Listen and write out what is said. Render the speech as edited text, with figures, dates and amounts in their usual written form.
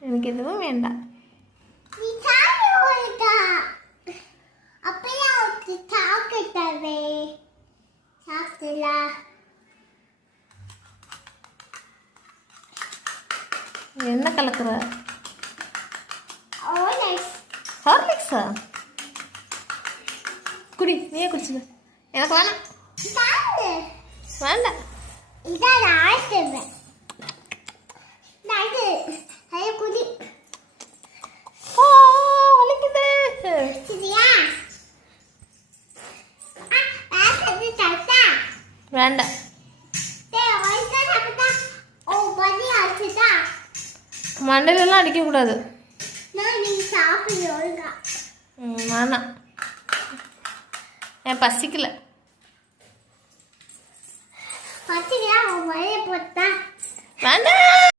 எனக்கு எதுவும் வேண்டாம். என்ன கலக்குற? ஹார்லிக்ஸா? குடி, நீயே குடிச்சுது. எனக்கு வேணாம் வேண்டாம். வேண்டாம். மண்டையிலலாம் அடிக்கக்கூடாது. வேணாம், என் பசிக்கல. வேண்டாம்.